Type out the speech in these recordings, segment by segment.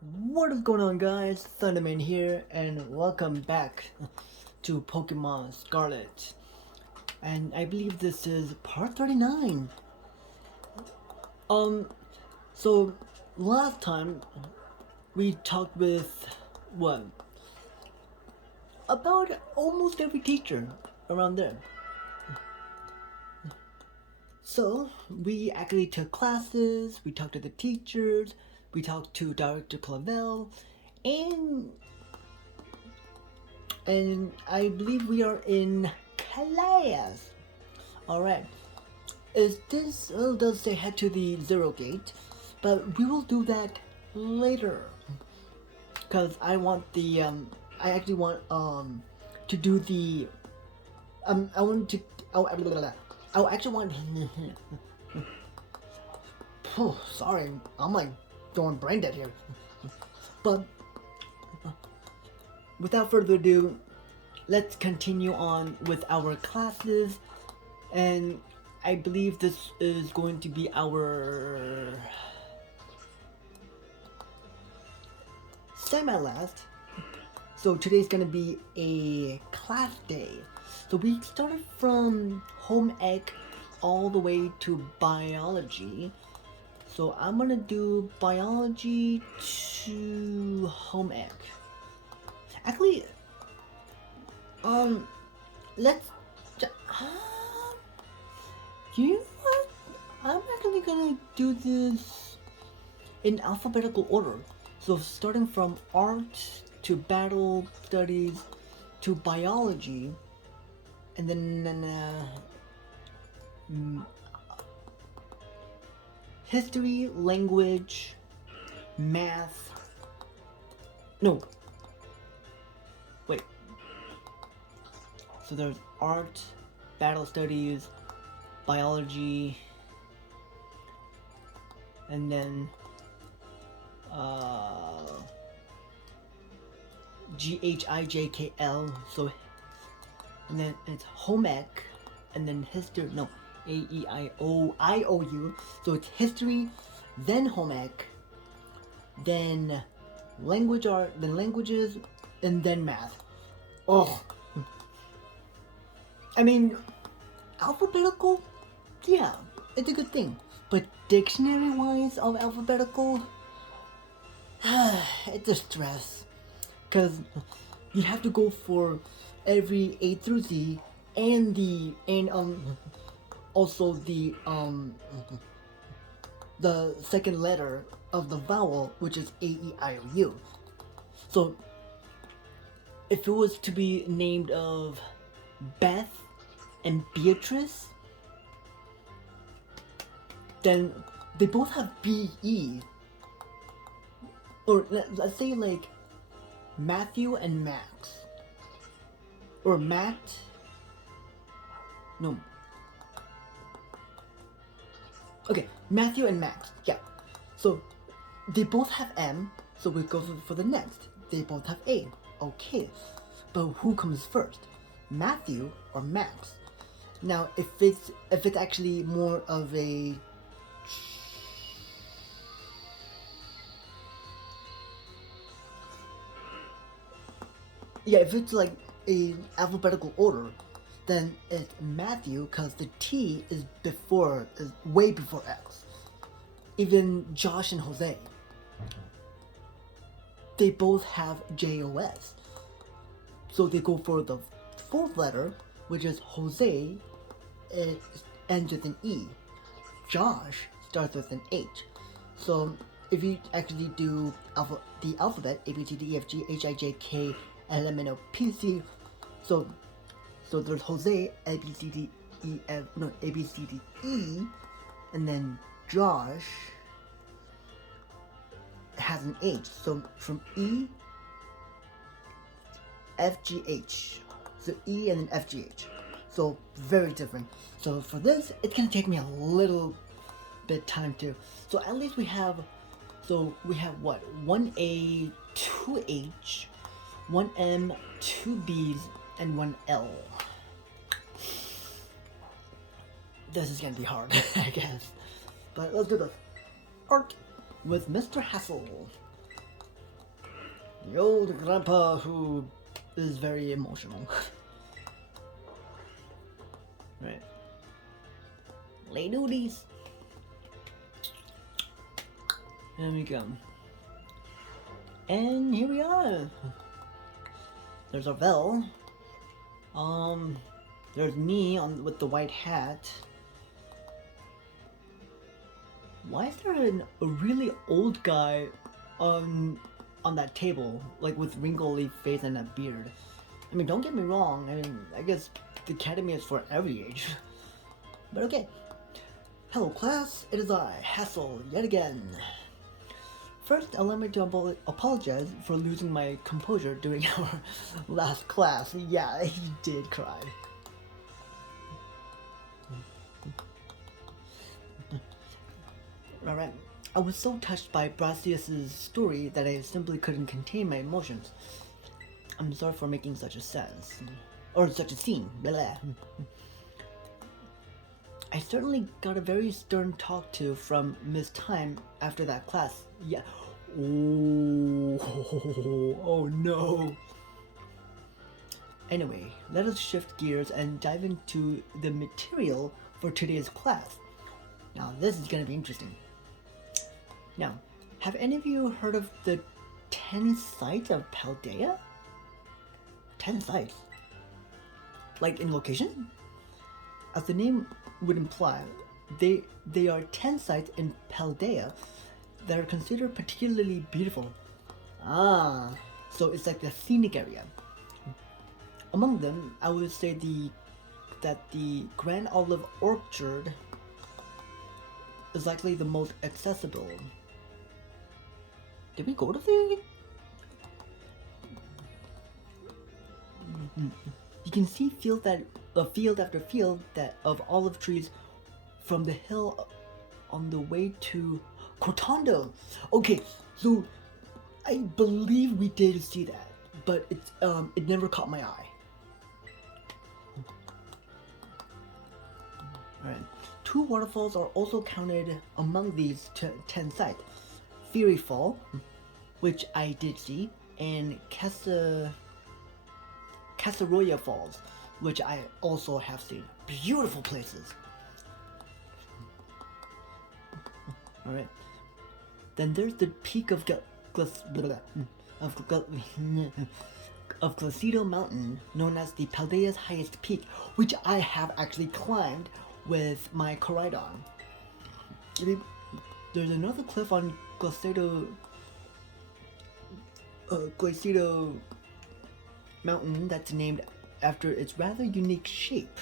What is going on, guys? Thunderman here, and welcome back to Pokemon Scarlet. And I believe this is part 39. Um, so last time we talked with what? About almost every teacher around there. So we actually took classes, we talked to the teachers, we talked to Director Clavel, and I believe we are in class. Alright. Is this does say head to the Zero Gate, but we will do that later. Cause I want the I actually want to do the I want to I actually want oh, sorry, I'm like going brain dead here. But without further ado, let's continue on with our classes, and I believe this is going to be our semi-last. So today's gonna be a class day. So we started from home ec all the way to biology. So I'm gonna do biology to home ec. Actually, um, let's. You know what? I'm actually gonna do this in alphabetical order. So starting from art to battle studies to biology, and then history, language, math. No. Wait. So there's art, battle studies, biology, and then GHIJKL. So, and then it's home ec, and then history. No, AEIOIOU. So it's history, then home ec, then language art, then languages, and then math. Oh, I mean, alphabetical, yeah, it's a good thing. But dictionary-wise of alphabetical, it's a stress. Because you have to go for every A through Z and also the second letter of the vowel, which is AEIOU. So if it was to be named of Beth and Beatrice, then they both have BE. Or let's say like Matthew and Max. Or Matt. No. Okay, Matthew and Max. Yeah. So they both have M, so we go for the next. They both have A. Okay. But who comes first? Matthew or Max? Now if it's actually more of a if it's like a alphabetical order, then it's Matthew because the T is way before X. Even Josh and Jose, they both have JOS. So they go for the fourth letter, which is Jose. It ends with an E. Josh starts with an H. So if you actually do the alphabet, A, B, C, D, E, F, G, H, I, J, K, L, M, N, O, P, C. So there's Jose, A, B, C, D, E, F, no, A, B, C, D, E, and then Josh has an H. So from E, F, G, H. So E and then F, G, H. So very different. So for this, it's gonna take me a little bit time too. So at least we have what? 1A, 2H, 1M, 2Bs, and 1L. This is gonna be hard, I guess. But let's do this. Art with Mr. Hassel. The old grandpa who is very emotional. Right. Lay doodies. There we go. And here we are. There's our bell. There's me with the white hat. Why is there a really old guy on that table, like with wrinkly face and a beard? I mean, don't get me wrong. I mean, I guess the academy is for every age. But okay. Hello class, it is I, Hassel, yet again. First, allow me to apologize for losing my composure during our last class. Yeah, he did cry. Alright, I was so touched by Brasius's story that I simply couldn't contain my emotions. I'm sorry for making such a sense. Or such a scene. Blah, blah. I certainly got a very stern talk to from Miss Time after that class. Yeah. Oh no. Anyway, let us shift gears and dive into the material for today's class. Now, this is going to be interesting. Now, have any of you heard of the 10 sites of Paldea? 10 sites? Like in location? As the name would imply, they are 10 sites in Paldea that are considered particularly beautiful. Ah, so it's like the scenic area. Among them, I would say that the Grand Olive Orchard is likely the most accessible. Did we go to the? You can see field after field of olive trees from the hill on the way to Cortando. Okay, so I believe we did see that, but it never caught my eye. Alright. 2 waterfalls are also counted among these 10 sites. Fury Fall, which I did see, and Casaroya Falls, which I also have seen. Beautiful places. Alright. Then there's the peak of Glacido Mountain, known as the Paldea's highest peak, which I have actually climbed with my Coridon. There's another cliff on Glacido Mountain that's named after its rather unique shape.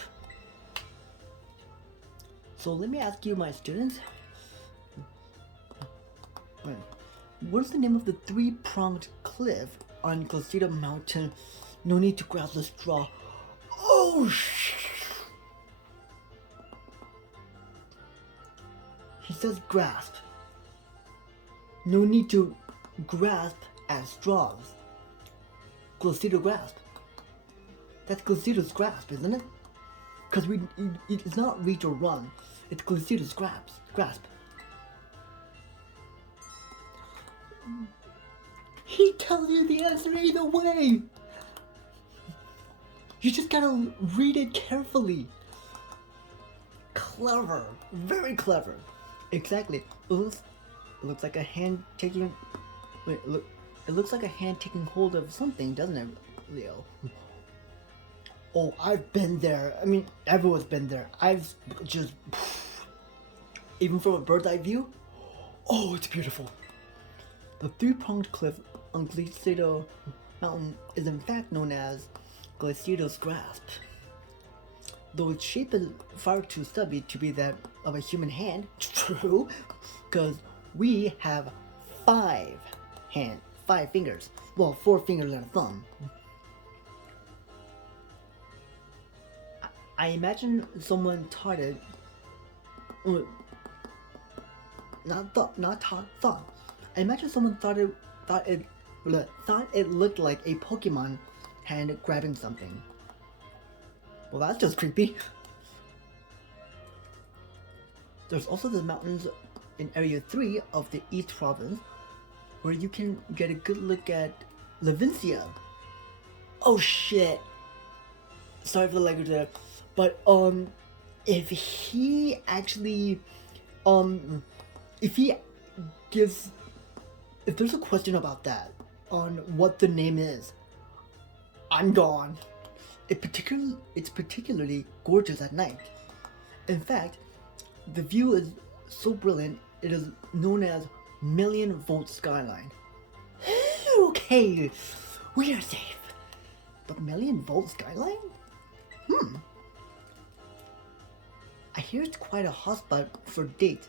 So let me ask you, my students, what is the name of the 3-pronged cliff on Glacido Mountain? No need to grasp the straw. Oh He says grasp. No need to grasp at straws. Glacido grasp. That's Glacido's grasp, isn't it? Because it's not reach or run. It's Glacido's grasp. He tells you the answer either way. You just gotta read it carefully. Clever, very clever. Exactly. It looks like a hand taking. Wait, look. It looks like a hand taking hold of something, doesn't it, Leo? Oh, I've been there. I mean, everyone's been there. I've just, even from a bird's eye view, oh, it's beautiful. The 3-pronged cliff on Glacido Mountain is in fact known as Glacido's grasp. Though its shape is far too stubby to be that of a human hand, true, because we have 5 fingers. Well, 4 fingers and a thumb. I imagine someone taught it. Thought. I imagine someone thought it looked like a Pokemon hand grabbing something. Well, that's just creepy. There's also the mountains in Area 3 of the East Province, where you can get a good look at Levincia. Oh shit. Sorry for the language there. But if he actually um if he gives if there's a question about that on what the name is, I'm gone. It's particularly gorgeous at night. In fact, the view is so brilliant it is known as Million Volt Skyline. Okay, we are safe. But Million Volt Skyline? I hear it's quite a hotspot for date.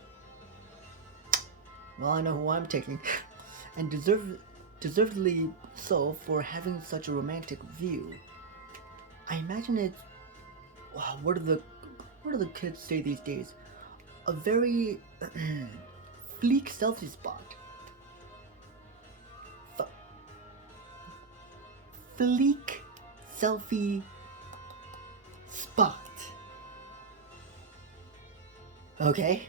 Well, I know who I'm taking, and deservedly so for having such a romantic view. I imagine it's wow, what do the kids say these days? A very fleek selfie spot. Fleek selfie spot. Okay.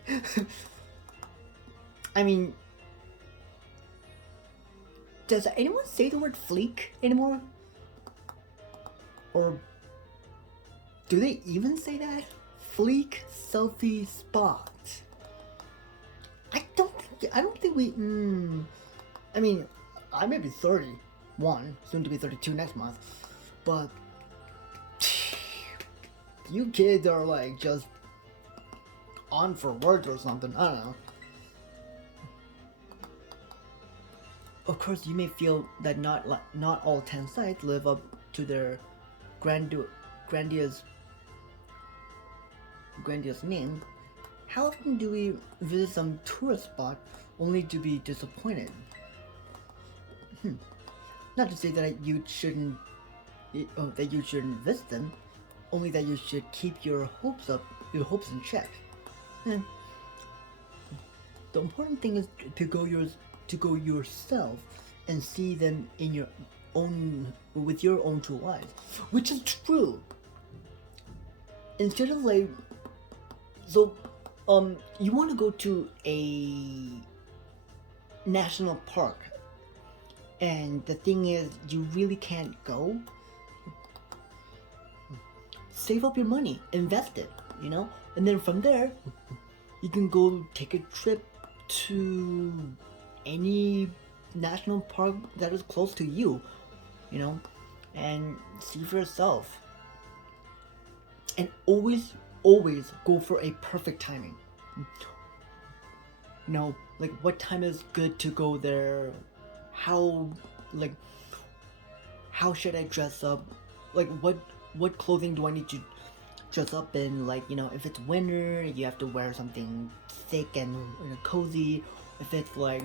I mean, does anyone say the word fleek anymore? Or do they even say that? Fleek selfie spot. I don't think we. I mean, I may be 31, soon to be 32 next month, but you kids are like just on for words or something. I don't know. Of course, you may feel that not all 10 sites live up to their grandiose name. How often do we visit some tourist spot only to be disappointed? Not to say that you shouldn't visit them, only that you should keep your hopes in check. The important thing is to go yourself and see them with your own two eyes, which is true. Instead of like, so, you want to go to a national park, and the thing is, you really can't go. Save up your money, invest it, and then from there, you can go take a trip to any national park that is close to you, and see for yourself. And always go for a perfect timing. Like what time is good to go there? How should I dress up? Like what clothing do I need to dress up in? Like, if it's winter, you have to wear something thick and cozy. If it's like,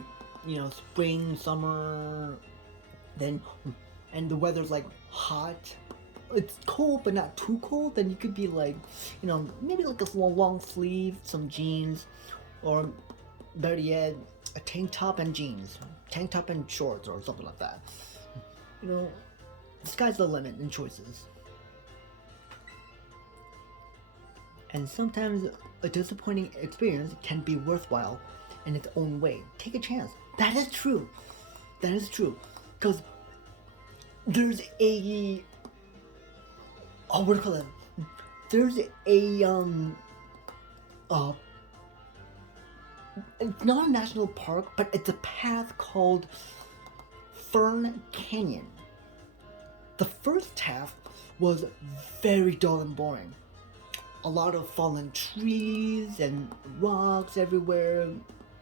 spring, summer, then, and the weather's like hot, it's cold but not too cold, then you could be like, maybe like a long sleeve, some jeans, or better yet, a tank top and shorts or something like that. The sky's the limit in choices. And sometimes a disappointing experience can be worthwhile in its own way. Take a chance. That is true. Because there's a what do you call it? There's a it's not a national park, but it's a path called Fern Canyon. The first half was very dull and boring. A lot of fallen trees and rocks everywhere,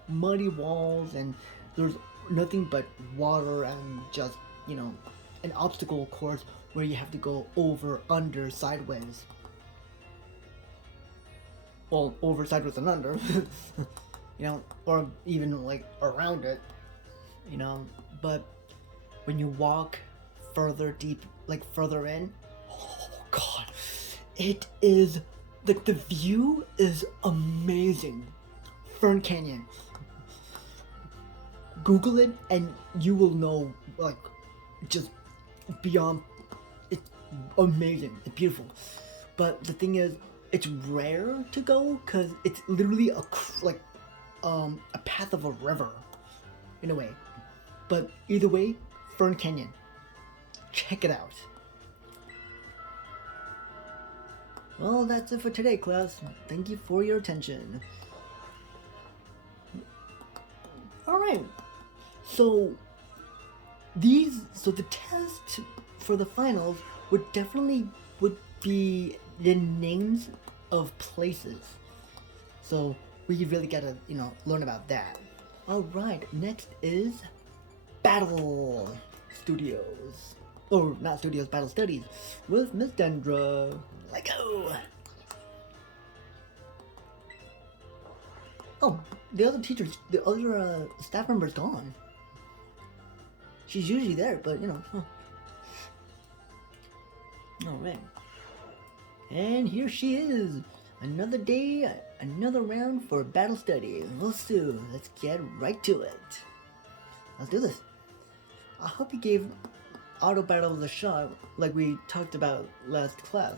muddy walls, and there's nothing but water and just, an obstacle course where you have to go over, under, sideways. Well, over, sideways, and under. Or even like around it, but when you walk further in, oh god, it is like the view is amazing. Fern Canyon. Google it and you will know, like, just beyond, it's amazing, it's beautiful. But the thing is, it's rare to go because it's literally a path of a river, in a way. But either way, Fern Canyon, check it out. Well, that's it for today, class. Thank you for your attention. Alright, so the test for the finals would be the names of places. So we really gotta, learn about that. Alright, next is Battle Studios. Or not studios, Battle Studies with Miss Dendra. Let go! Oh, the other staff member's gone. She's usually there, but Alright. And here she is. Another day, another round for Battle Studies. Let's get right to it. Let's do this. I hope you gave auto battles a shot like we talked about last class.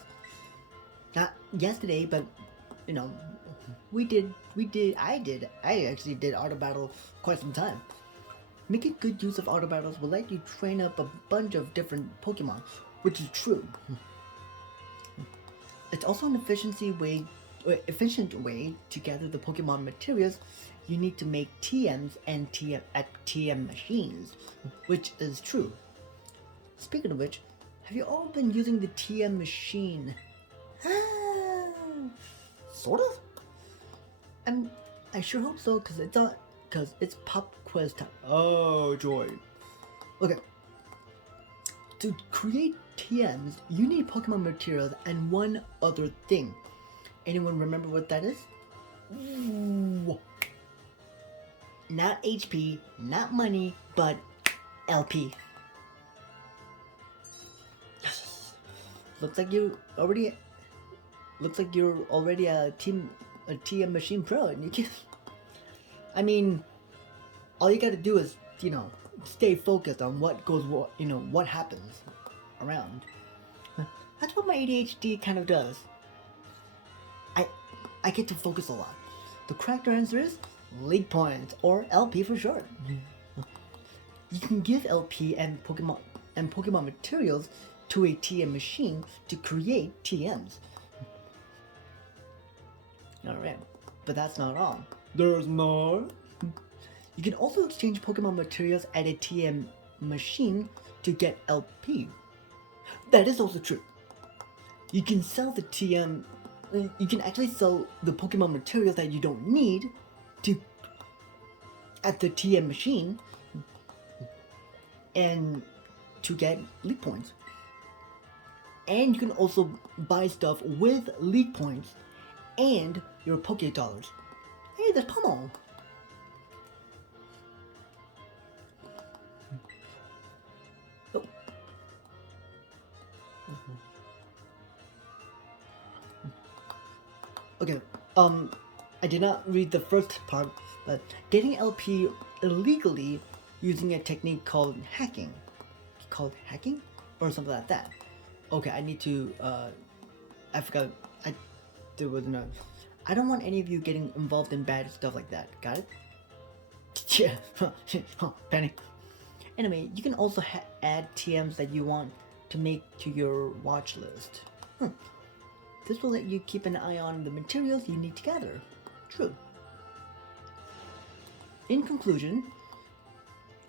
Not yesterday, but I actually did auto battle quite some time. Making good use of auto battles will let you train up a bunch of different Pokemon, which is true. It's also an efficient way to gather the Pokemon materials you need to make TMs and TM machines, which is true. Speaking of which, have you all been using the TM machine? Sort of? I sure hope so, because it's pop quiz time. Oh, joy. Okay. To create TMs, you need Pokemon materials and one other thing. Anyone remember what that is? Ooh. Not HP, not money, but LP. Looks like you're already a TM machine pro, and you can. I mean, all you gotta do is stay focused on what happens around. That's what my ADHD kind of does. I get to focus a lot. The correct answer is League Points, or LP for short. You can give LP and Pokemon materials to a TM machine to create TMs. Alright, but that's not all. There's more. You can also exchange Pokemon materials at a TM machine to get LP. That is also true. You can actually sell the Pokemon materials that you don't need at the TM machine and to get League Points. And you can also buy stuff with League Points and your Poké Dollars. Hey, there's Pummel! Oh. Okay, I did not read the first part, but getting LP illegally using a technique called hacking. Or something like that. Okay, I need to, I forgot, there was no, I don't want any of you getting involved in bad stuff like that, got it? Yeah, Penny. Anyway, you can also add TMs that you want to make to your watch list. This will let you keep an eye on the materials you need to gather. True. In conclusion,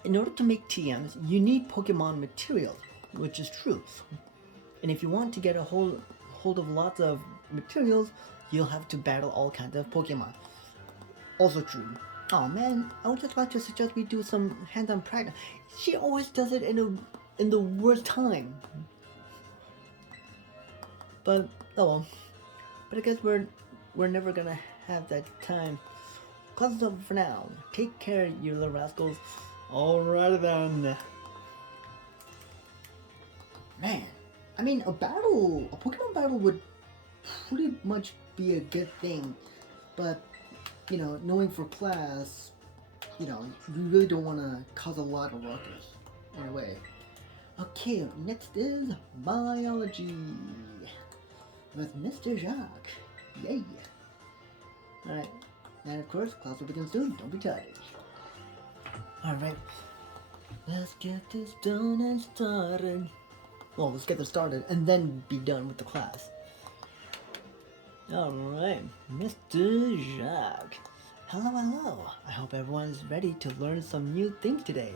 in order to make TMs, you need Pokemon materials, which is true. And if you want to get a hold of lots of materials, you'll have to battle all kinds of Pokemon. Also true. Oh man, I would just like to suggest we do some hands-on practice. She always does it in the worst time. But oh well. But I guess we're never gonna have that time. Class is over for now. Take care, you little rascals. Alright then. Man, I mean, a Pokemon battle would pretty much be a good thing, but knowing for class, we really don't want to cause a lot of ruckus. Anyway, okay, next is biology with Mr. Jacques. Yay! Alright, and of course, class will begin soon. Don't be tired. Alright, let's get this done and started. Well, let's get this started and then be done with the class. Alright, Mr. Jacques. Hello, hello. I hope everyone's ready to learn some new things today.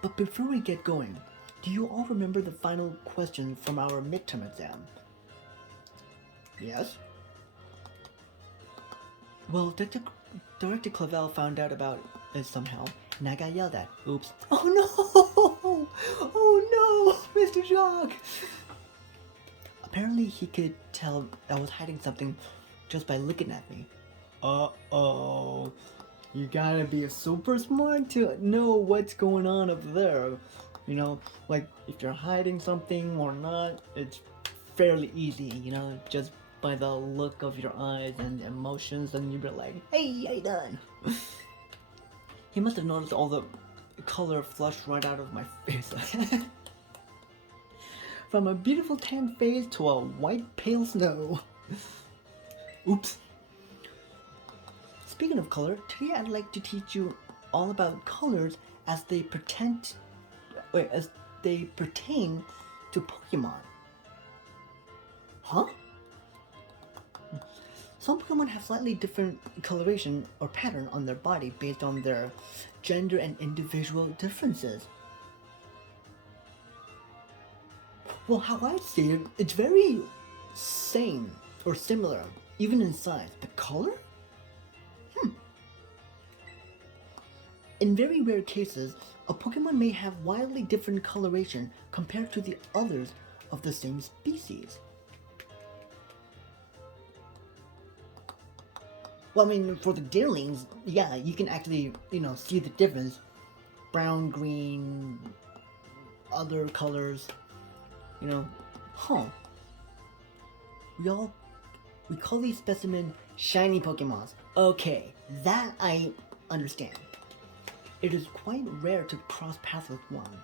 But before we get going, do you all remember the final question from our midterm exam? Yes? Well, Director Clavel found out about it somehow, and I got yelled at. Oops. Oh no! Oh no, Mr. Jacques! Apparently he could tell I was hiding something just by looking at me. Uh-oh. You gotta be super smart to know what's going on up there. You know, like if you're hiding something or not, it's fairly easy, you know, just by the look of your eyes and emotions, and you'd be like, hey, how you done? He must have noticed all the color flushed right out of my face. From a beautiful tan face to a white pale snow. Oops. Speaking of color, today I'd like to teach you all about colors as they pertain to Pokemon. Huh? Some Pokemon have slightly different coloration or pattern on their body based on their gender and individual differences. Well, how I see it, it's very same or similar, even in size. But color? In very rare cases, a Pokemon may have wildly different coloration compared to the others of the same species. Well, I mean, for the Deerlings, yeah, you can actually, see the difference. Brown, green, other colors, Huh. We call these specimens shiny Pokemons. Okay, that I understand. It is quite rare to cross paths with one.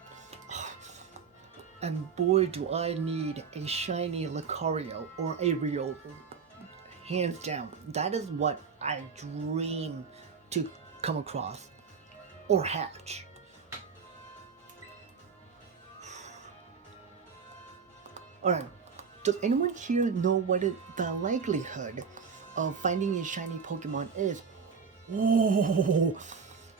And boy, do I need a shiny Lucario or a Riolu. Hands down, that is what I dream to come across or hatch. Alright, does anyone here know what the likelihood of finding a shiny Pokemon is? Oh,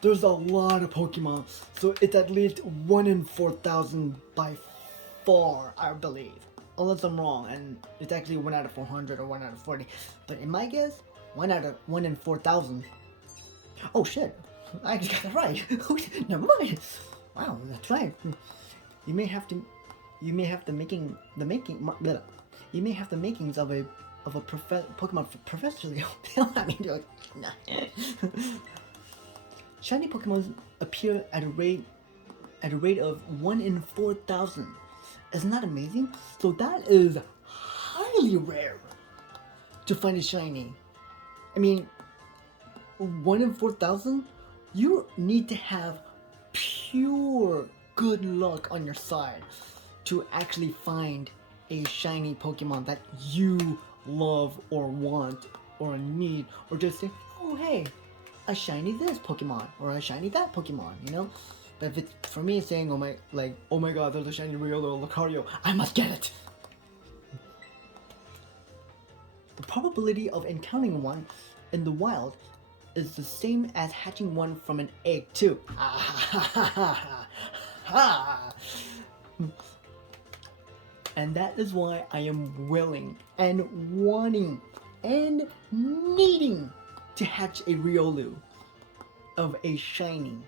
there's a lot of Pokemon, so it's at least 1 in 4,000 by far, I believe. Unless I'm wrong, and it's actually 1 out of 400 or 1 out of 40. But in my guess, 1 in 4,000. Oh shit, I actually got that right. Never mind. Wow, that's right. You may have the makings of a Pokemon professor. I mean, shiny Pokemon appear at a rate of 1 in 4,000. Isn't that amazing? So that is highly rare to find a shiny. I mean, 1 in 4,000? You need to have pure good luck on your side to actually find a shiny Pokemon that you love or want or need, or just say, oh hey, a shiny this Pokemon or a shiny that Pokemon, But if it's for me saying, oh my god, there's a shiny Riolu or Lucario, I must get it. The probability of encountering one in the wild is the same as hatching one from an egg too. And that is why I am willing and wanting and needing to hatch a Riolu of a shiny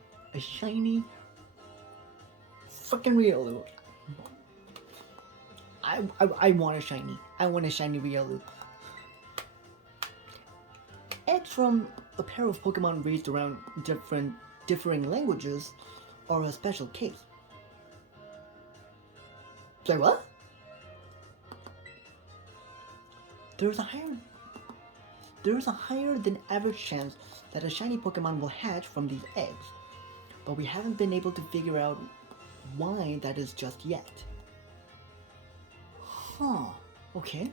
fucking Riolu. I want a shiny. I want a shiny Riolu. Eggs from a pair of Pokemon raised around differing languages are a special case. Say what? There is a higher than average chance that a shiny Pokemon will hatch from these eggs, but we haven't been able to figure out why that is just yet. Huh, okay.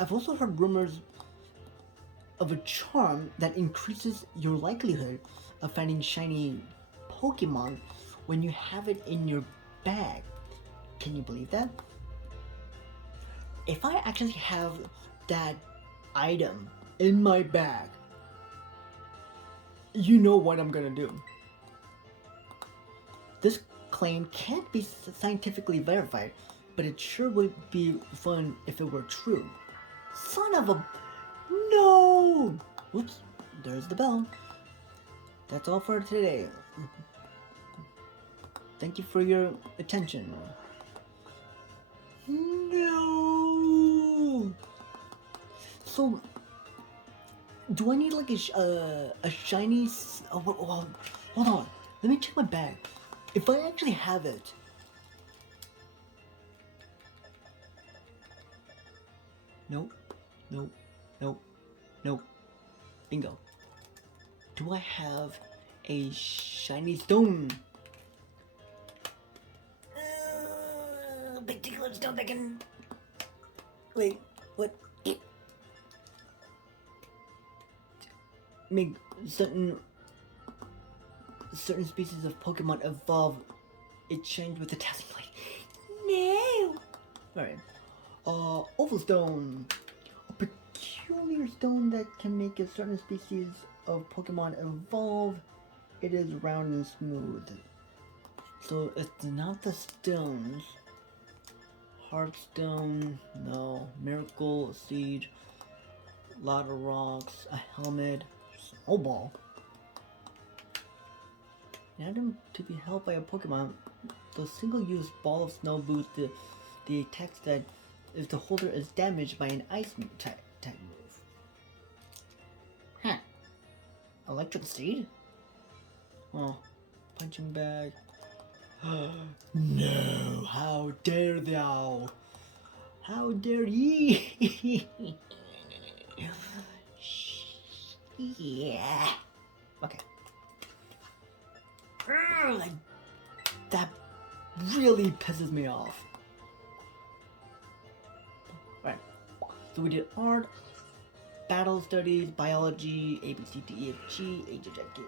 I've also heard rumors of a charm that increases your likelihood of finding shiny Pokemon when you have it in your bag. Can you believe that? If I actually have that item in my bag, you know what I'm gonna do. This claim can't be scientifically verified, but it sure would be fun if it were true. Son of a... No! Whoops, there's the bell. That's all for today. Thank you for your attention. No! So, do I need like a shiny... hold on, let me check my bag. If I actually have it... Nope, nope, nope, nope. Bingo. Do I have a shiny stone? Particular stone that can... Wait, what? Make certain species of Pokemon evolve. It changed with the testing plate. No! Alright. Oval stone. A peculiar stone that can make a certain species of Pokemon evolve. It is round and smooth. So it's not the stones. Heartstone, no. Miracle Seed, lot of rocks, a helmet, snowball. An item to be held by a Pokemon. The single-use ball of snow boosts the attack stat if the holder is damaged by an ice type move. Huh. Electric Seed? Oh, punching bag. No, how dare thou? How dare ye? Yeah. Okay. That really pisses me off. Alright. So we did art, battle studies, biology, A, B, C, D, E, F, G, H, I, J, K,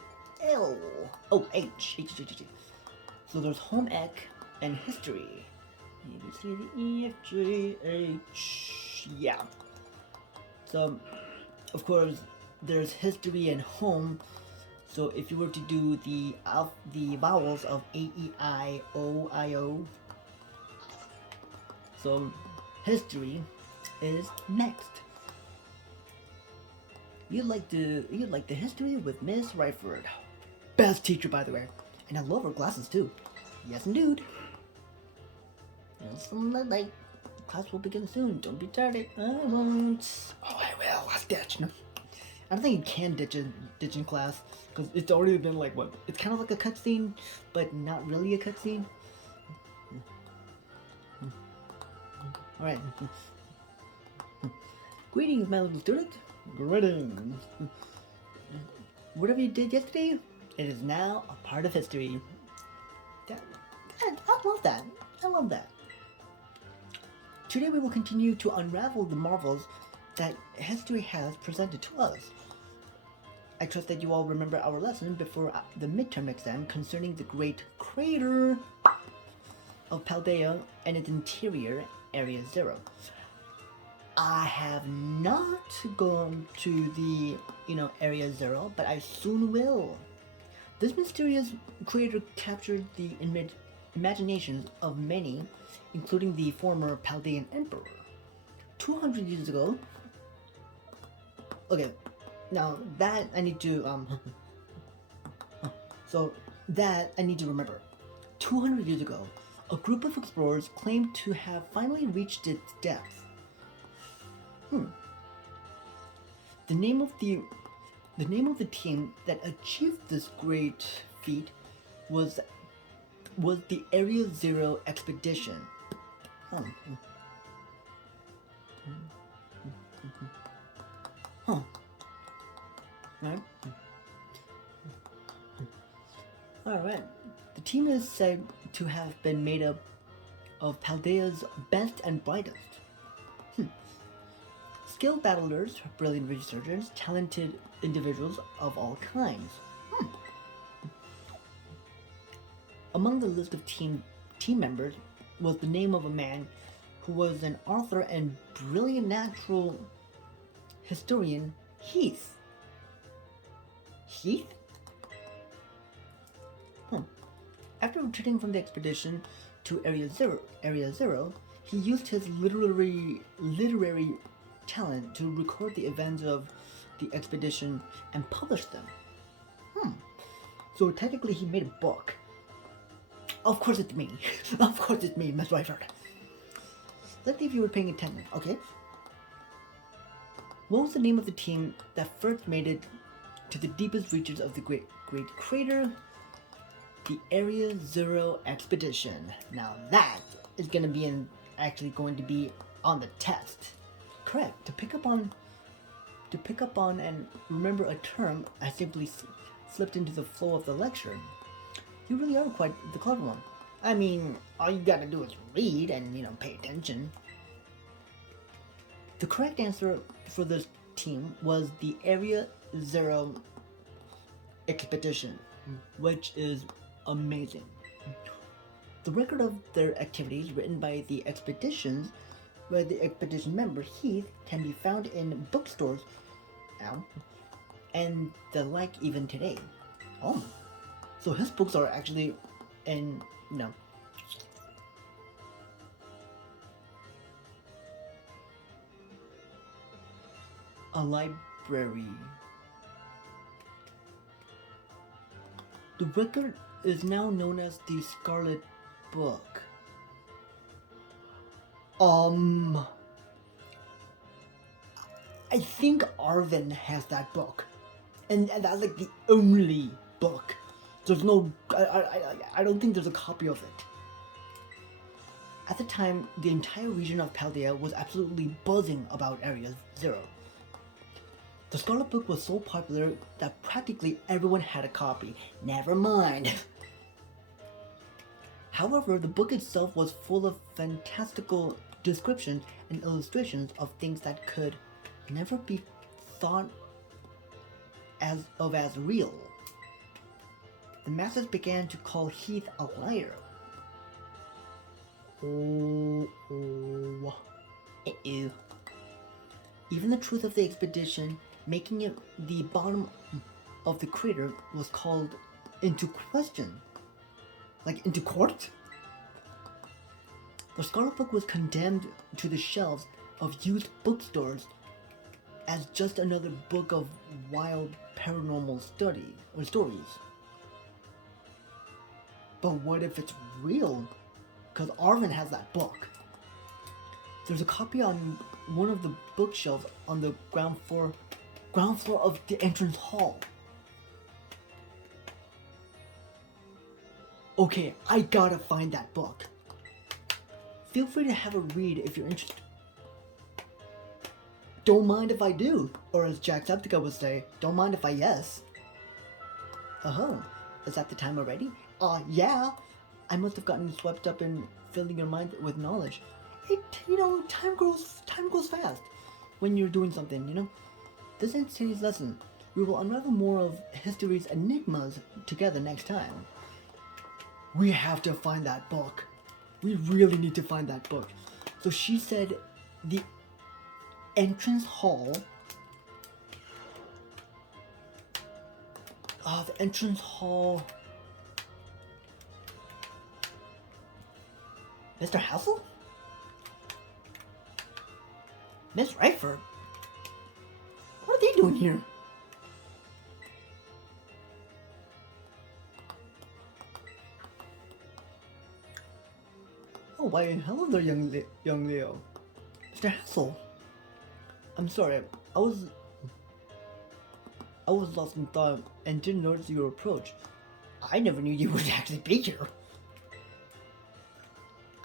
L. Oh, H. So there's home ec and history. A, B, C, D, E, F, G, H. Yeah. So, of course, there's history and home. So if you were to do the vowels of A, E, I, O, so history is next. You'd like the history with Miss Ryford. Best teacher, by the way. And I love her glasses too. Yes, indeed. Like, class will begin soon. Don't be tardy. I won't. Oh, I will. I'll ditch. No. I don't think you can ditch in class because it's already been like what? It's kind of like a cutscene, but not really a cutscene. All right. Greetings, my little student. Greetings. Whatever you did yesterday, it is now a part of history. I love that. I love that. Today we will continue to unravel the marvels that history has presented to us. I trust that you all remember our lesson before the midterm exam concerning the great crater of Paldea and its interior, Area Zero. I have not gone to the, Area Zero, but I soon will. This mysterious crater captured the imaginations of many, including the former Paldean emperor. 200 years ago. Okay, now that I need to remember. 200 years ago, a group of explorers claimed to have finally reached its depths. The name of the team that achieved this great feat was the Area Zero Expedition. Right. Alright. The team is said to have been made up of Paldea's best and brightest. Skilled battlers, brilliant researchers, talented individuals of all kinds. among the list of team members was the name of a man who was an author and brilliant natural historian, Heath. Heath? After returning from the expedition to Area Zero, he used his literary talent to record the events of the expedition and publish them. So technically he made a book. Of course it's me. Of course it's me, Miss Ryford. Let's see if you were paying attention, okay? What was the name of the team that first made it to the deepest reaches of the Great Crater? The Area Zero Expedition. Now that is going to be actually going to be on the test. Correct. To pick up on and remember a term, I simply slipped into the flow of the lecture. You really are quite the clever one. I mean, all you gotta do is read and, pay attention. The correct answer for this team was the Area Zero Expedition, which is amazing. The record of their activities written by the expedition member Heath can be found in bookstores now, and the like even today. Oh, so his books are actually in, a library. The record is now known as the Scarlet Book. I think Arvin has that book, and that's like the only book. There's no, I don't think there's a copy of it. At the time, the entire region of Paldea was absolutely buzzing about Area Zero. The Scarlet Book was so popular that practically everyone had a copy. Never mind. However, the book itself was full of fantastical descriptions and illustrations of things that could never be thought as real. The masses began to call Heath a liar. Even the truth of the expedition, making it the bottom of the crater, was called into question. Like into court? The Scarlet Book was condemned to the shelves of used bookstores as just another book of wild paranormal stories. But what if it's real? Because Arvin has that book. There's a copy on one of the bookshelves on the ground floor of the entrance hall. Okay, I gotta find that book. Feel free to have a read if you're interested. Don't mind if I do, or as Jacksepticeye would say, don't mind if I yes. Oh, is that the time already? Yeah. I must have gotten swept up in filling your mind with knowledge. Time goes fast when you're doing something, This ends today's lesson. We will unravel more of history's enigmas together next time. We have to find that book. We really need to find that book. So she said the entrance hall. The entrance hall. Mr. Hassel? Miss Ryford? What are they doing here? Oh, why, hello there, young Leo. Mr. Hassel. I'm sorry, I was lost in thought and didn't notice your approach. I never knew you would actually be here.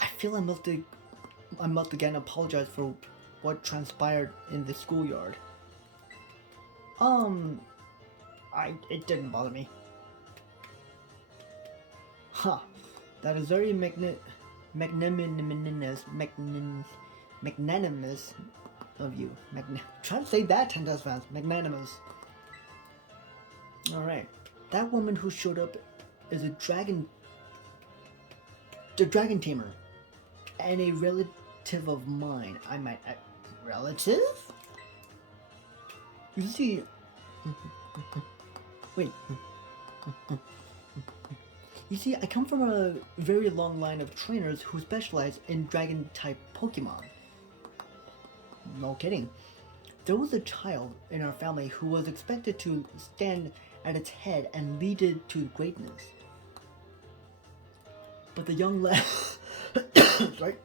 I feel I must again apologize for what transpired in the schoolyard. It didn't bother me. That is very magnanimous of you. Try to say that 10 times fast. Magnanimous. Alright. That woman who showed up is a dragon the dragon tamer, and a relative of mine. I might relative? You see, wait. You see, I come from a very long line of trainers who specialize in dragon-type Pokemon. No kidding. There was a child in our family who was expected to stand at its head and lead it to greatness. But the young lad... Sorry.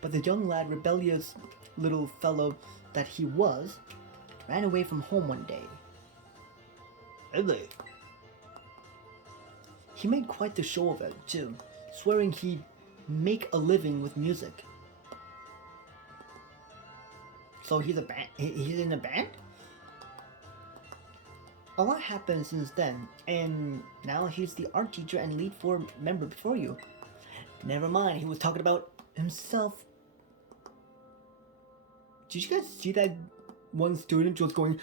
But the young lad, rebellious little fellow that he was, ran away from home one day. Really? He made quite the show of it, too, swearing he'd make a living with music. So he's in a band? A lot happened since then, and now he's the art teacher and lead 4 member before you. Never mind, he was talking about himself. Did you guys see that one student just going,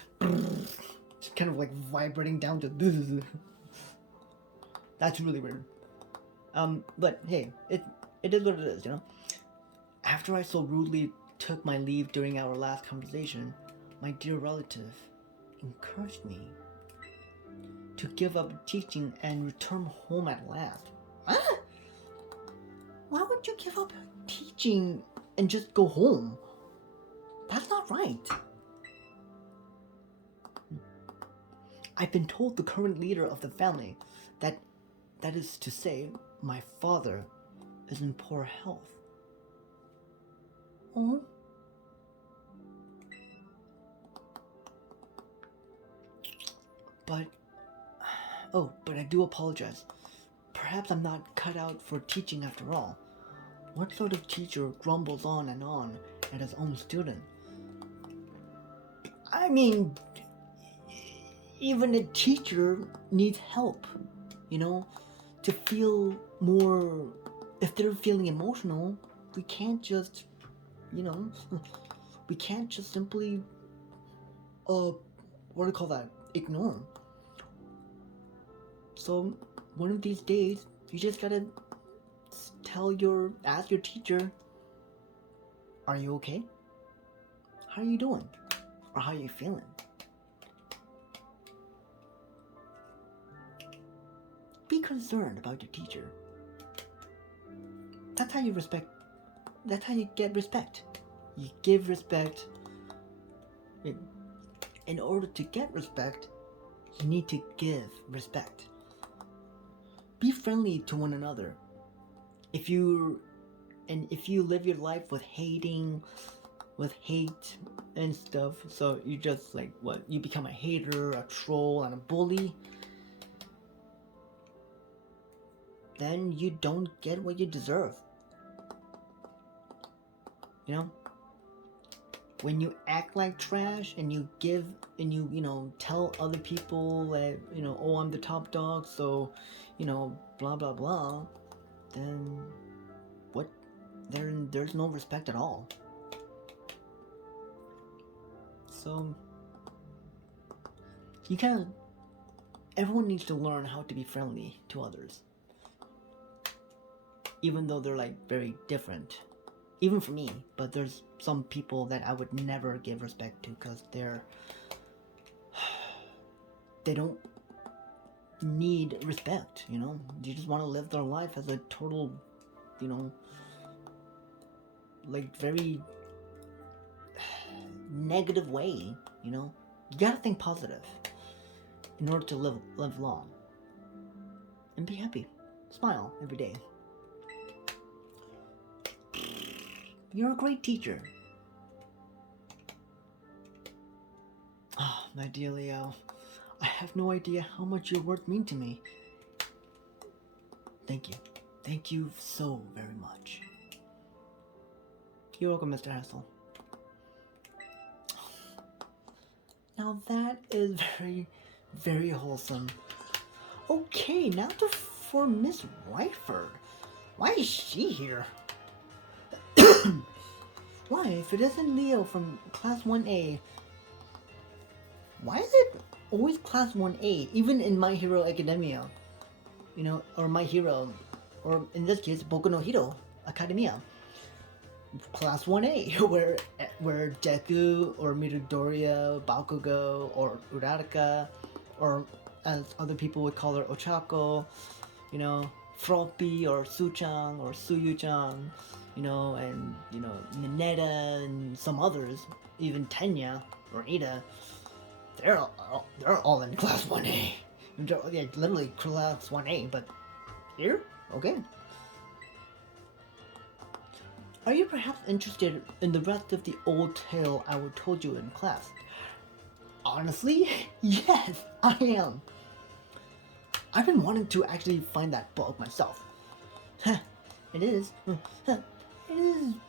just kind of like vibrating down to this? That's really weird. But hey, it is what it is, you know? After I so rudely took my leave during our last conversation, my dear relative encouraged me to give up teaching and return home at last. What? Why would you give up teaching and just go home? That's not right. I've been told the current leader of the family, that is to say, my father, is in poor health. Oh? But I do apologize. Perhaps I'm not cut out for teaching after all. What sort of teacher grumbles on at his own student? I mean, even a teacher needs help, you know, to feel more. If they're feeling emotional, we can't just, you know, we can't just simply, what do you call that? Ignore them. So one of these days, you just gotta ask your teacher, are you okay? How are you doing? Or how are you feeling? Be concerned about your teacher. That's how you get respect. You give respect. In order to get respect, you need to give respect. Be friendly to one another. If you live your life with hate and stuff, so you just like you become a hater, a troll, and a bully, then you don't get what you deserve. You know? When you act like trash and you tell other people that, oh, I'm the top dog, so, blah, blah, blah, then there's no respect at all. So, everyone needs to learn how to be friendly to others. Even though they're like very different. Even for me, but there's some people that I would never give respect to because they don't need respect, They just want to live their life as a total, like very negative way, You gotta think positive in order to live long. And be happy. Smile every day. You're a great teacher. Oh, my dear Leo, I have no idea how much your words mean to me. Thank you. Thank you so very much. You're welcome, Mr. Hassel. Now that is very, very wholesome. Okay, now for Miss Whiteford. Why is she here? Why, if it isn't Leo from Class 1A, why is it always Class 1A, even in My Hero Academia, or My Hero, or in this case, Boku no Hero Academia, Class 1A, where Deku or Midoriya, Bakugo, or Uraraka, or as other people would call her, Ochako, Froppy or Suchang or Suyuchang, and Mineta and some others, even Tenya or Ida, they're all in Class 1A. Yeah, literally Class 1A, but here? Okay. Are you perhaps interested in the rest of the old tale I told you in class? Honestly, yes, I am. I've been wanting to actually find that book myself. It is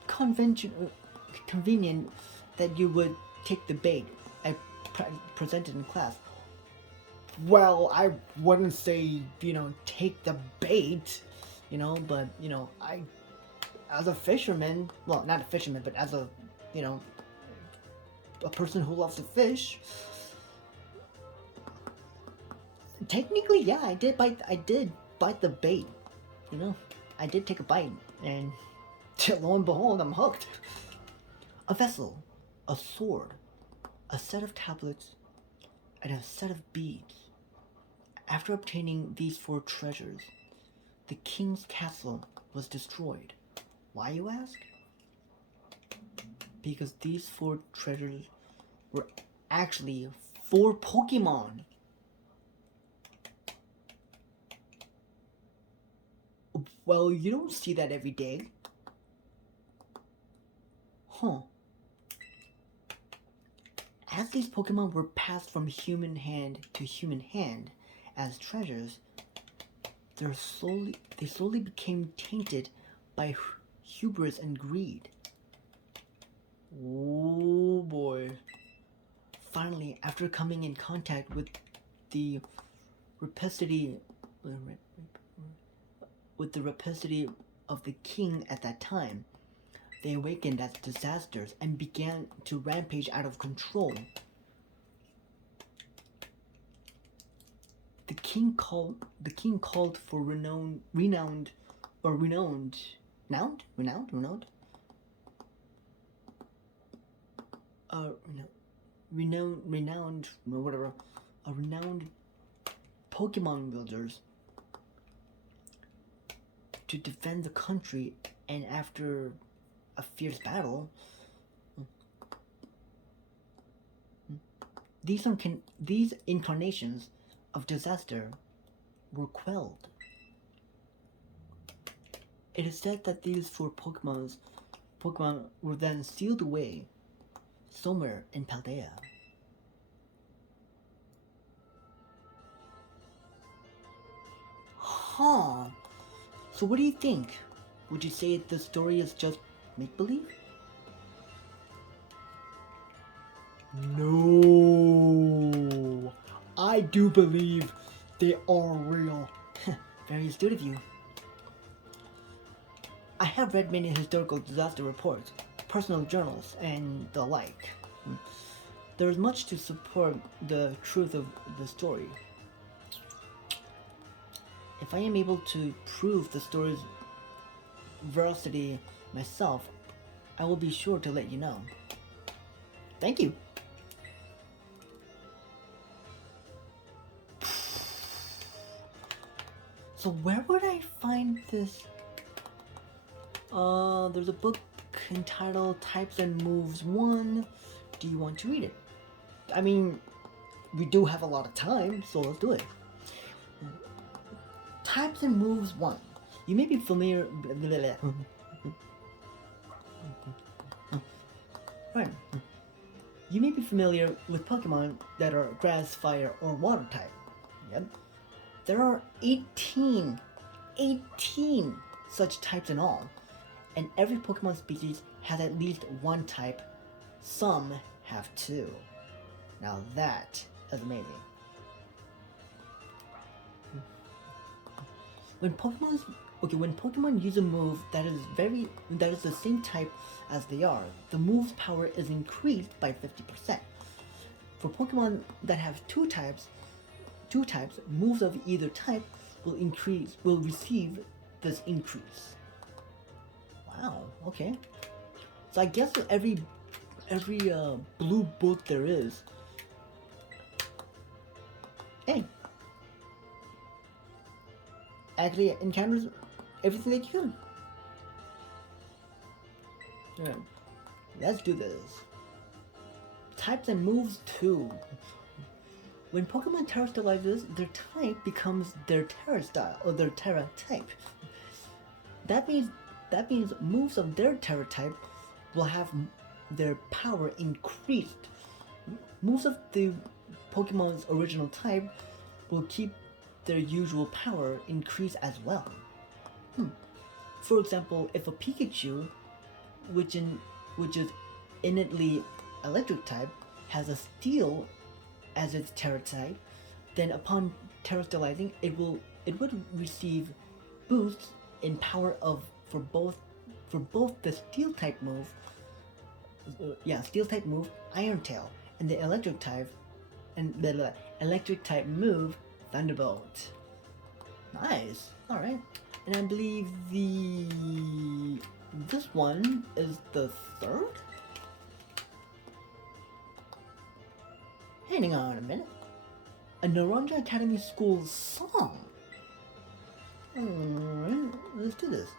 convenient that you would take the bait I presented in class. Well, I wouldn't say, take the bait, but, I, as a fisherman, well, not a fisherman, but as a, a person who loves to fish, technically, yeah, I did bite the bait, I did take a bite, and lo and behold, I'm hooked. A vessel, a sword, a set of tablets, and a set of beads. After obtaining these 4 treasures, the king's castle was destroyed. Why, you ask? Because these 4 treasures were actually 4 Pokemon. Well, you don't see that every day. Huh. As these Pokemon were passed from human hand to human hand as treasures, they slowly became tainted by hubris and greed. Oh boy. Finally, after coming in contact with the rapacity of the king at that time, they awakened as disasters and began to rampage out of control. The king called for renowned Pokemon builders to defend the country, and after a fierce battle, these incarnations of disaster were quelled. It is said that these 4 Pokemon were then sealed away somewhere in Paldea. Huh. So what do you think? Would you say the story is just make-believe? No. I do believe they are real. Very astute of you. I have read many historical disaster reports, personal journals, and the like. There is much to support the truth of the story. If I am able to prove the story's veracity myself, I will be sure to let you know. Thank you. So where would I find this? There's a book entitled Types and Moves 1. Do you want to read it? I mean, we do have a lot of time, so let's do it. Types and Moves 1. You may be familiar... Right. You may be familiar with Pokemon that are Grass, Fire, or Water type. Yep. There are 18 such types in all, and every Pokemon species has at least 1 type. Some have 2. Now that is amazing. When Pokemon use a move that is the same type as they are, the move's power is increased by 50%. For Pokemon that have two types, moves of either type will receive this increase. Wow, okay. So I guess every blue boat there is. Hey. Actually encounters everything that you can. Alright. Let's do this. Types and moves too. When Pokemon Terra Stylizes, their type becomes their Terra style or their Terra type. That means moves of their Terra type will have their power increased. Moves of the Pokemon's original type will keep their usual power increase as well. For example, if a Pikachu, which is innately electric type, has a steel as its Terra type, then upon Terra Stylizing, it would receive boosts in power for both the steel type move, Iron Tail, and the electric type move, Thunderbolt. Nice. All right, and I believe this one is the third. Hang on a minute. A Naranja Academy School song. Alright, let's do this.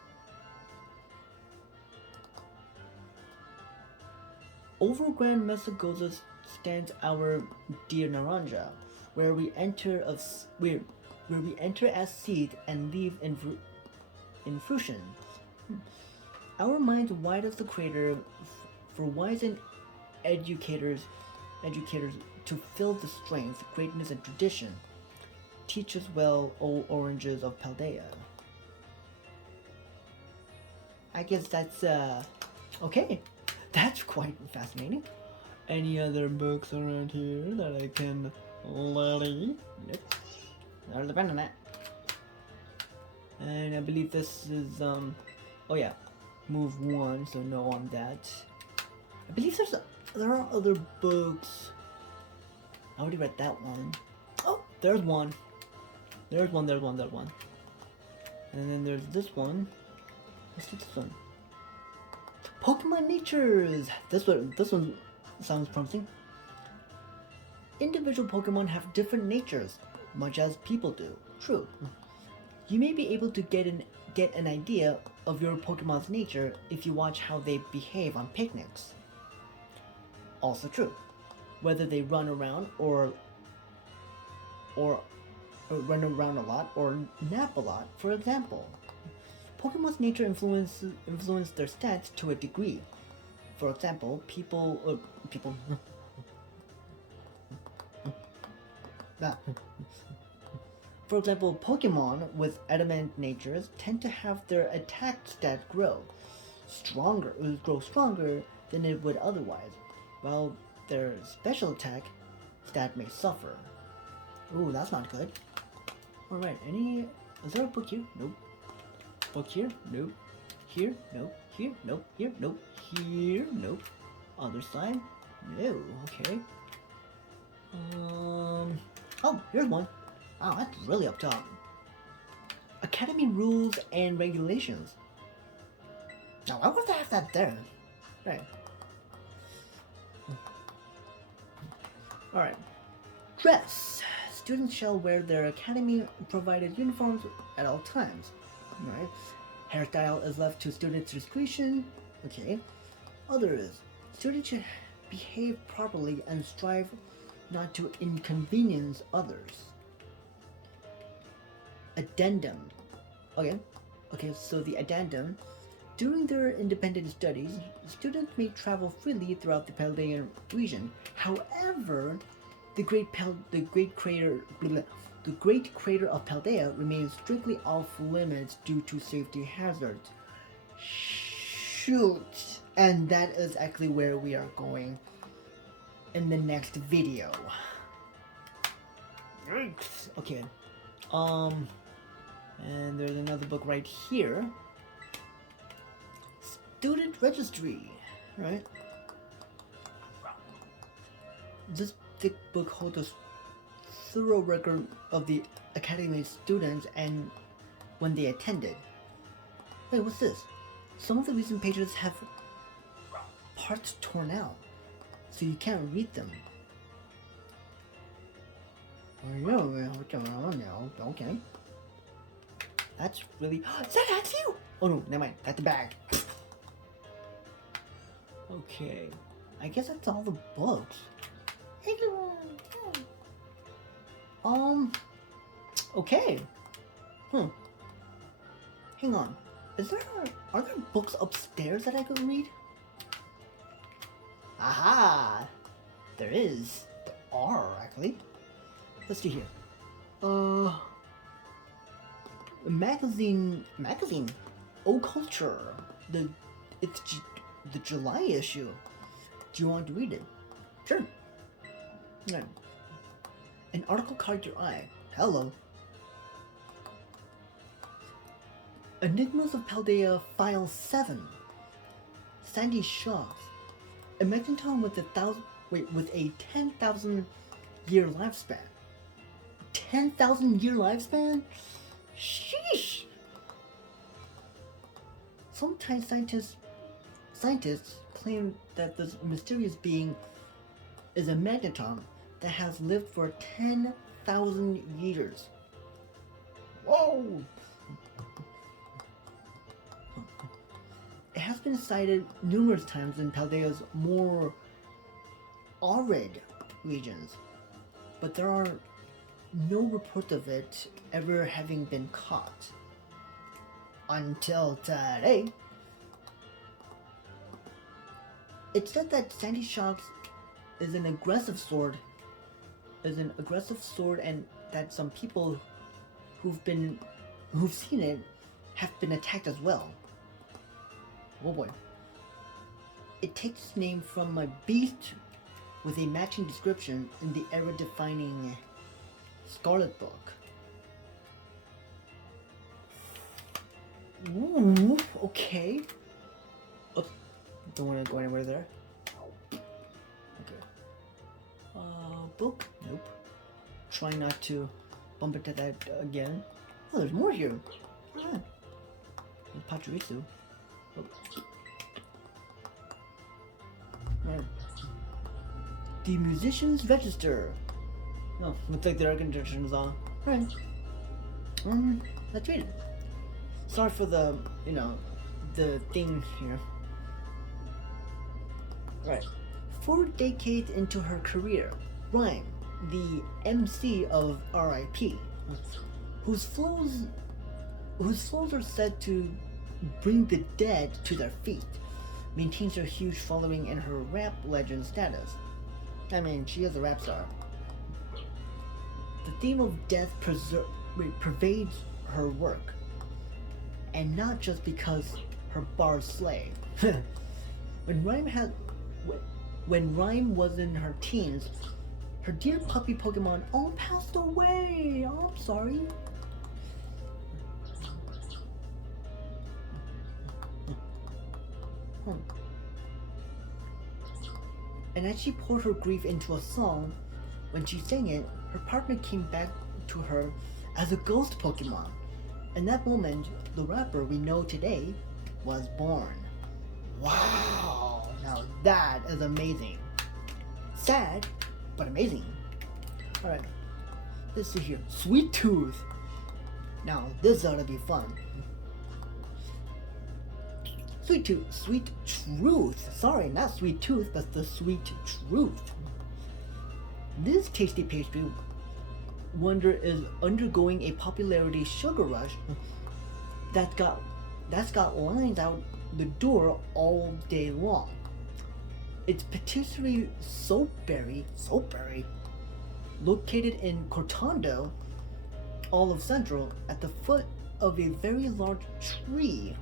Over Grand Mesagoza stands our dear Naranja, where we enter as seed and leave in fruition. Our minds wide as the crater for wise and educators to fill the strength, greatness, and tradition. Teach us well, O oranges of Paldea. I guess that's okay. That's quite fascinating. Any other books around here that I can study? Nope. That'll depend on that. And I believe this is oh yeah, move 1, so no on that. I believe there are other books. I already read that one. Oh, there's one. There's one. And then there's this one. Let's do this one. Pokemon Natures! This one sounds promising. Individual Pokemon have different natures, much as people do. True. You may be able to get an idea of your Pokemon's nature if you watch how they behave on picnics. Also true. Whether they run around or run around a lot or nap a lot, for example. Pokemon's nature influence their stats to a degree. For example, For example, Pokemon with adamant natures tend to have their attack stat grow stronger than it would otherwise, while their special attack stat may suffer. Ooh, that's not good. Alright, is there a book here? Nope. Book here? Nope. Here? Nope. Here? Nope. Here? Nope. Here? Nope. Other side? No. Okay. Oh, here's one. Wow, that's really up top. Academy rules and regulations. Now, why would they have that there? Right. Alright. Dress. Students shall wear their academy provided uniforms at all times. Alright. Hairstyle is left to students' discretion. Okay. Others. Students should behave properly and strive not to inconvenience others. Addendum. Okay, so the addendum. During their independent studies, students may travel freely throughout the Paldean region. However, the great crater of Paldea remains strictly off limits due to safety hazards. Shoot! And that is actually where we are going in the next video. Yikes. Okay. And there's another book right here. Student registry, right? This thick book holds a thorough record of the academy students and when they attended. Wait, what's this? Some of the recent pages have parts torn out, so you can't read them. Okay. That's really... Is that you? Oh no, never mind. That's the bag. Okay. I guess that's all the books. Okay. Hang on. Are there books upstairs that I could read? Aha! There is. There are, actually. Let's see here. Magazine. Oh, Culture. It's the July issue. Do you want to read it? Sure. Yeah. An article caught your eye. Hello. Enigmas of Paldea, File 7. Sandy Shocks. Imagine Tom with a 10,000 year lifespan. 10,000 year lifespan? Sheesh! Sometimes scientists claim that this mysterious being is a magneton that has lived for 10,000 years. Whoa! It has been cited numerous times in Paldea's more arid regions, but there are no reports of it ever having been caught. Until today. It said that Sandy Shocks is an aggressive sword, and that some people who've seen it have been attacked as well. Oh boy. It takes its name from a beast with a matching description in the era-defining Scarlet book. Ooh, okay. Oops, don't want to go anywhere there. Okay. Book? Nope. Try not to bump into that again. Oh, there's more here. Ah. Pachirisu. Oh. Right. The Musician's Register. Oh, looks like the air conditioner's on. Right. Let's read it. Sorry for the, the thing here. Right. 4 decades into her career, Rhyme, the MC of R.I.P., whose flows are said to bring the dead to their feet, maintains her huge following and her rap legend status. I mean, she is a rap star. The theme of death pervades her work, and not just because her bars slay. When Rhyme was in her teens, her dear puppy Pokemon all passed away. Oh, I'm sorry. And as she poured her grief into a song, when she sang it, her partner came back to her as a ghost Pokemon. In that moment, the rapper we know today was born. Wow! Now that is amazing. Sad, but amazing. Alright, let's see here. Sweet Tooth. Now this ought to be fun. Sweet Truth. Sorry, not Sweet Tooth, but the Sweet Truth. This tasty pastry wonder is undergoing a popularity sugar rush that's got lines out the door all day long. It's patisserie Soapberry, located in Cortondo, Olive Central, at the foot of a very large tree.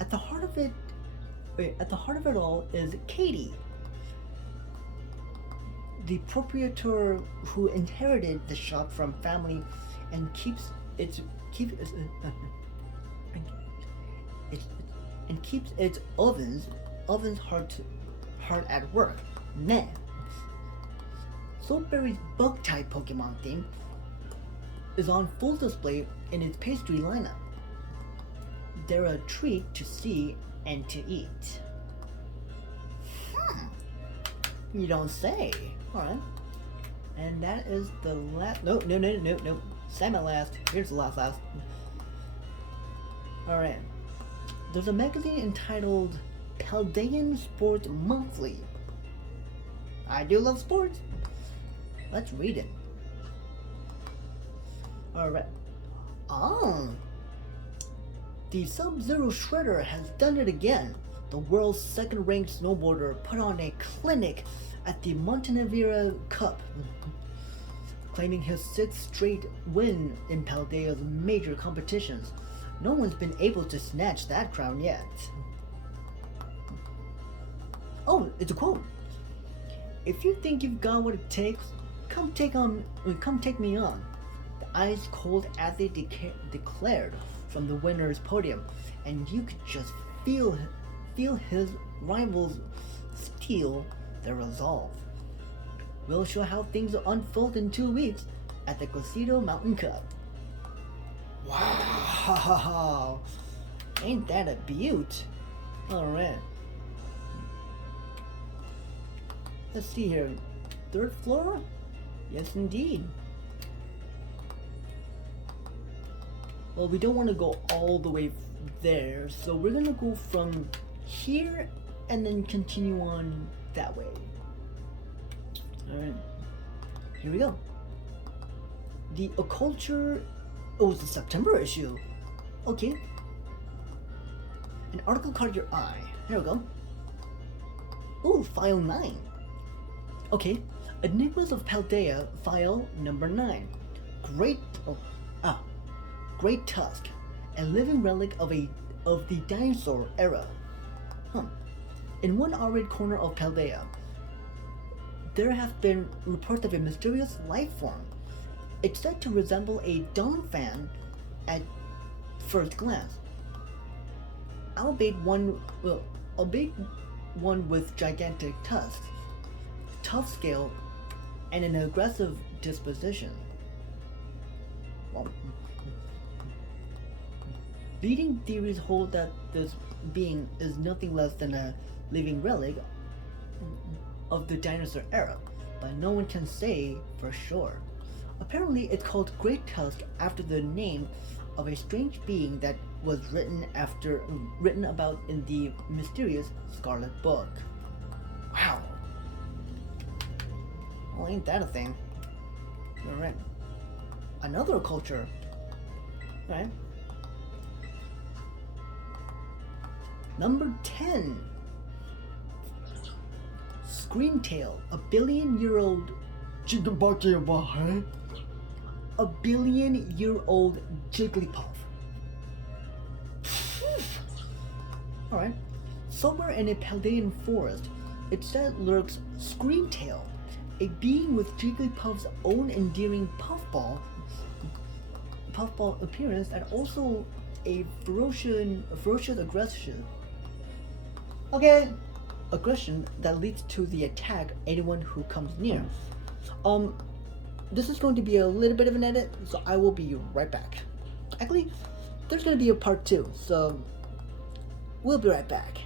At the heart of it all is Katie, the proprietor who inherited the shop from family and keeps its ovens hard at work. Man, Soapberry's bug-type Pokemon theme is on full display in its pastry lineup. They're a treat to see and to eat. You don't say. Alright. And that is the last. No. Second last. Here's the last. Alright. There's a magazine entitled Paldean Sports Monthly. I do love sports. Let's read it. Alright. The Sub-Zero Shredder has done it again. The world's second-ranked snowboarder put on a clinic at the Montenegro Cup, claiming his sixth straight win in Paldea's major competitions. No one's been able to snatch that crown yet. Oh, it's a quote. If you think you've got what it takes, come take me on. The ice-cold athlete declared from the winner's podium, and you could just feel his rivals steal their resolve. We'll show how things will unfold in 2 weeks at the Glacido Mountain Cup. Wow! Ain't that a beaut? Alright. Let's see here. 3rd floor? Yes, indeed. Well, we don't want to go all the way there, so we're gonna go from here and then continue on that way. Alright. Here we go. The Occulture. Oh, it's the September issue. Okay. An article caught your eye. Here we go. Ooh, file 9. Okay. Enigmas of Paldea, file number 9. Great Tusk, a living relic of the dinosaur era. In one arid corner of Paldea, there have been reports of a mysterious life form. It's said to resemble a dawn fan at first glance, albeit one with gigantic tusks, tough scale, and an aggressive disposition. Leading theories hold that this being is nothing less than a living relic of the dinosaur era, but no one can say for sure. Apparently, it's called Great Tusk after the name of a strange being that was written about in the mysterious Scarlet book. Wow. Well, ain't that a thing? Alright. Another culture. Alright. Number 10. Screamtail, a billion-year-old Jigglypuff. Alright. Somewhere in a Paldean forest, it said lurks Screamtail, a being with Jigglypuff's own endearing puffball appearance and also a ferocious aggression that leads to the attack anyone who comes near. This is going to be a little bit of an edit, so I will be right back. Actually, there's going to be a part 2, so we'll be right back.